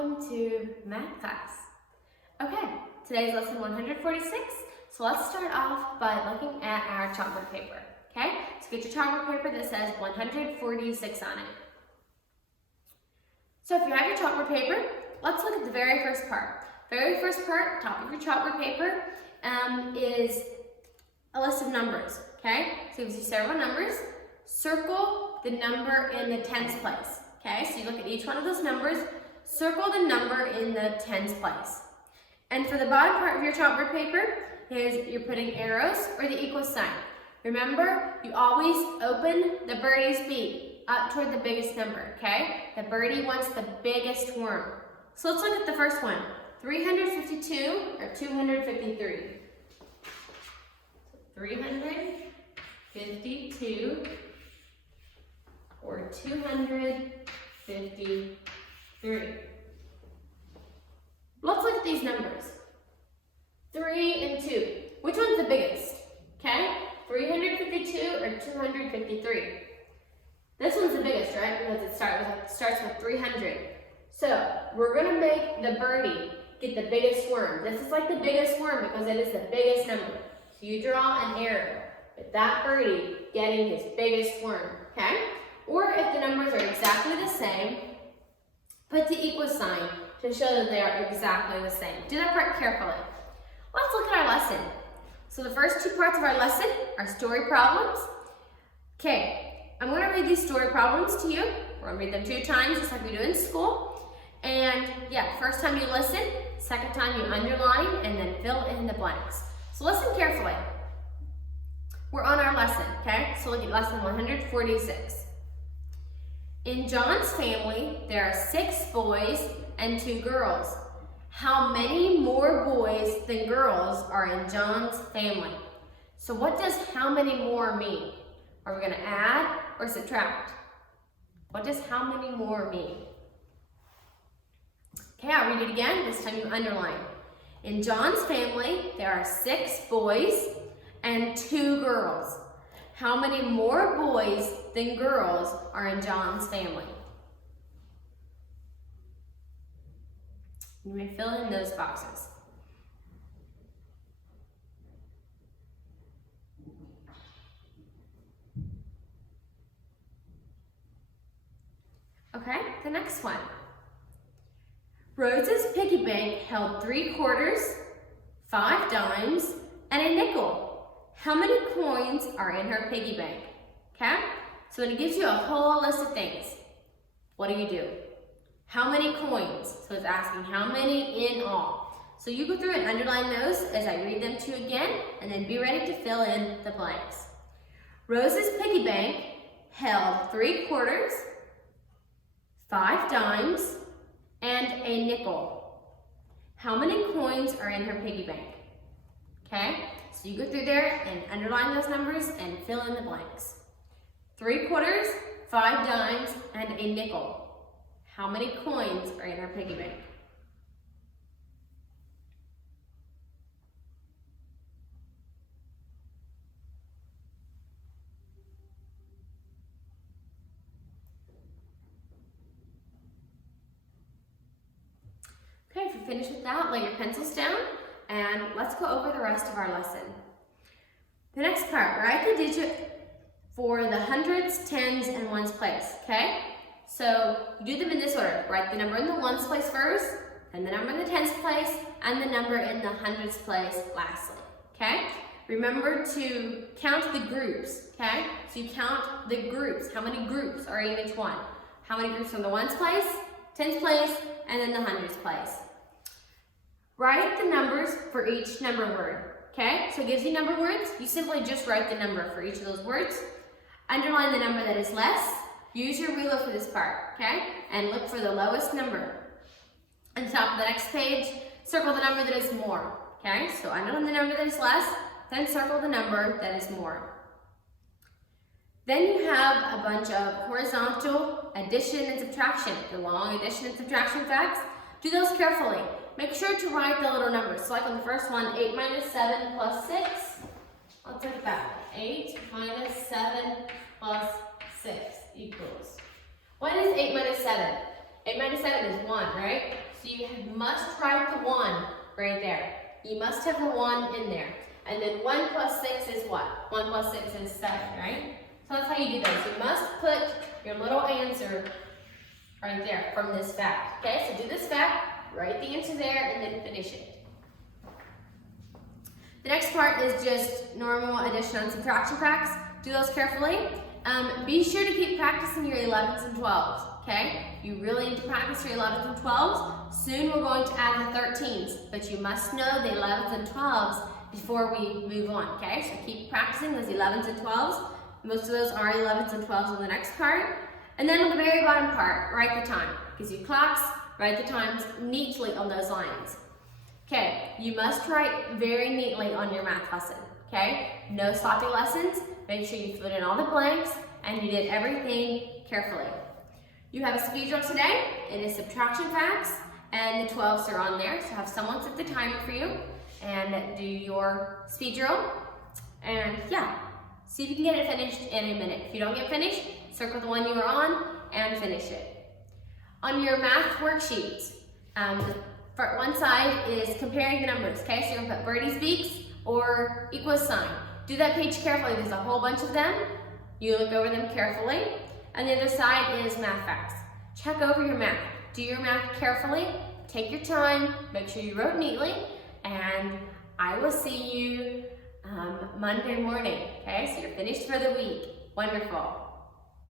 welcome to math class. Okay, today's lesson 146, so let's start off by looking at our chalkboard paper, okay? So get your chalkboard paper that says 146 on it. So if you have your chalkboard paper, let's look at the very first part. Very first part, top of your chalkboard paper, is a list of numbers, okay? So it gives you several numbers. Circle the number in the tens place, okay? So you look at each one of those numbers, circle the number in the tens place. And for the bottom part of your chalkboard paper, you're putting arrows or the equal sign. Remember, you always open the birdie's beak up toward the biggest number, okay? The birdie wants the biggest worm. So let's look at the first one, 352 or 253. 352 or 253. Let's look at these numbers. 3 and 2. Which one's the biggest? Okay? 352 or 253? This one's the biggest, right? Because it starts with 300. So we're going to make the birdie get the biggest worm. This is like the biggest worm because it is the biggest number. So you draw an arrow with that birdie getting his biggest worm, okay? Or if the numbers are exactly the same, put the equal sign to show that they are exactly the same. Do that part carefully. Let's look at our lesson. So the first two parts of our lesson are story problems. Okay, I'm going to read these story problems to you. We're going to read them 2 times just like we do in school. And yeah, first time you listen, second time you underline and then fill in the blanks. So listen carefully. We're on our lesson, okay? So look at lesson 146. In John's family, there are 6 boys and 2 girls. How many more boys than girls are in John's family? So what does how many more mean? Are we going to add or subtract? What does how many more mean? Okay, I'll read it again. This time you underline. In John's family, there are 6 boys and 2 girls. How many more boys than girls are in John's family? You may fill in those boxes. Okay, the next one. Rose's piggy bank held 3 quarters, 5 dimes, and a nickel. How many coins are in her piggy bank? Okay? So when it gives you a whole list of things, what do? How many coins? So it's asking how many in all. So you go through and underline those as I read them to you again, and then be ready to fill in the blanks. Rose's piggy bank held 3 quarters, 5 dimes, and a nickel. How many coins are in her piggy bank? Okay, so you go through there and underline those numbers and fill in the blanks. 3 quarters, 5 dimes, and a nickel. How many coins are in her piggy bank? Okay, if you're finished with that, lay your pencils down and let's go over the rest of our lesson. The next part, write the digit for the hundreds, tens, and ones place, okay? So you do them in this order. Write the number in the ones place first, then the number in the tens place, and the number in the hundreds place lastly, okay? Remember to count the groups, okay? So you count the groups. How many groups are in each one? How many groups are in the ones place, tens place, and then the hundreds place. Write the numbers for each number word, okay? So it gives you number words. You simply just write the number for each of those words. Underline the number that is less. Use your ruler for this part, okay? And look for the lowest number. On the top of the next page, circle the number that is more, okay? So underline the number that is less, then circle the number that is more. Then you have a bunch of horizontal addition and subtraction, the long addition and subtraction facts. Do those carefully. Make sure to write the little numbers. So like on the first one, 8 minus 7 plus 6. Let's look at that. 8 minus 7 plus 6 equals. What is 8 minus 7? 8 minus 7 is 1, right? So you must write the 1 right there. You must have the 1 in there. And then 1 plus 6 is what? 1 plus 6 is 7, right? So that's how you do this. You must put your little answer right there from this fact. Okay, so do this fact, write the answer there, and then finish it. The next part is just normal addition and subtraction facts. Do those carefully. Be sure to keep practicing your 11s and 12s, okay? You really need to practice your 11s and 12s. Soon we're going to add the 13s, but you must know the 11s and 12s before we move on, okay? So keep practicing those 11s and 12s. Most of those are 11s and 12s on the next part. And then on the very bottom part, write the time. Gives you clocks, write the times neatly on those lines. Okay, you must write very neatly on your math lesson, okay? No sloppy lessons. Make sure you filled in all the blanks and you did everything carefully. You have a speed drill today. It is subtraction facts and the 12s are on there. So have someone set the timer for you and do your speed drill. And yeah, see if you can get it finished in a minute. If you don't get finished, circle the one you were on and finish it. On your math worksheet, one side is comparing the numbers, okay? So you're gonna put Birdie's Beaks or equals sign. Do that page carefully. There's a whole bunch of them. You look over them carefully. And the other side is math facts. Check over your math. Do your math carefully. Take your time. Make sure you wrote neatly. And I will see you Monday morning, okay? So you're finished for the week. Wonderful.